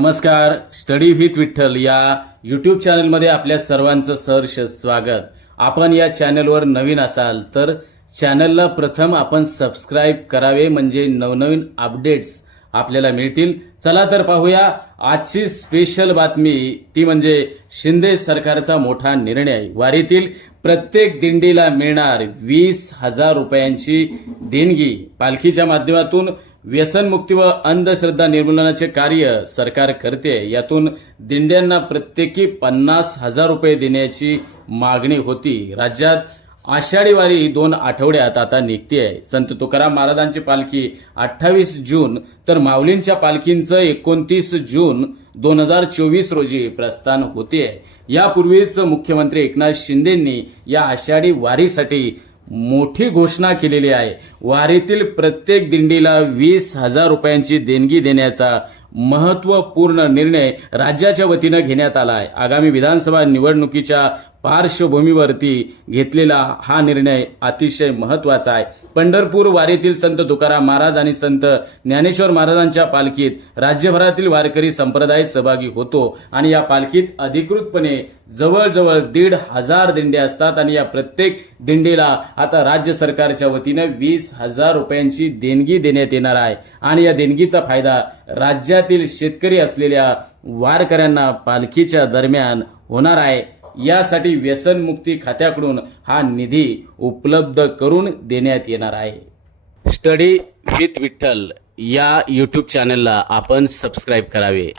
नमस्कार. Study with Vitthal या YouTube चॅनलमध्ये आपल्या सर्वांचं सहर्ष स्वागत. आपण या चॅनलवर नवीन असाल तर चॅनलला प्रथम आपण सबस्क्राईब करावे, म्हणजे नवनवीन अपडेट्स आपल्याला मिळतील. चला तर पाहूया आजची स्पेशल बातमी. ती म्हणजे शिंदे सरकारचा मोठा निर्णय. वारीतील प्रत्येक दिंडीला मिळणार 20,000 रुपयांची देणगी. पालखीच्या माध्यमातून व्यसनमुक्ती व अंधश्रद्धा निर्मूलनाचे कार्य सरकार करते. यातून दिंड्यांना प्रत्येकी 50,000 रुपये देण्याची मागणी होती. राज्यात आषाढी वारी 2 आठवड्यात आता निघते आहे. संत तुकाराम महाराजांची पालखी 28 जून तर माऊलींच्या पालखींचं 29 जून 2024 रोजी प्रस्थान होते आहे. यापूर्वीच मुख्यमंत्री एकनाथ शिंदेंनी या आषाढी वारीसाठी मोठी घोषणा केलेली आहे. वारीतील प्रत्येक दिंडीला 20,000 रुपयांची देणगी देण्याचा महत्त्वपूर्ण निर्णय राज्याच्या वतीनं घेण्यात आला आहे. आगामी विधानसभा निवडणुकीच्या पार्श्वभूमीवरती घेतलेला हा निर्णय अतिशय महत्त्वाचा आहे. पंढरपूर वारीतील संत तुकाराम महाराज आणि संत ज्ञानेश्वर महाराजांच्या पालखीत राज्यभरातील वारकरी संप्रदाय सहभागी होतो आणि या पालखीत अधिकृतपणे जवळजवळ 1,500 दिंड्या असतात आणि या प्रत्येक दिंडीला आता राज्य सरकारच्या वतीनं 20,000 रुपयांची देणगी देण्यात येणार आहे. आणि या देणगीचा फायदा राज्यातील शेतकरी असलेल्या वारकऱ्यांना पालखीच्या दरम्यान होणार आहे. यासाठी व्यसनमुक्ती खात्याकडून हा निधी उपलब्ध करून देण्यात येणार आहे. स्टडी विथ विठ्ठल या यूट्यूब चॅनलला आपण सबस्क्राईब करावे.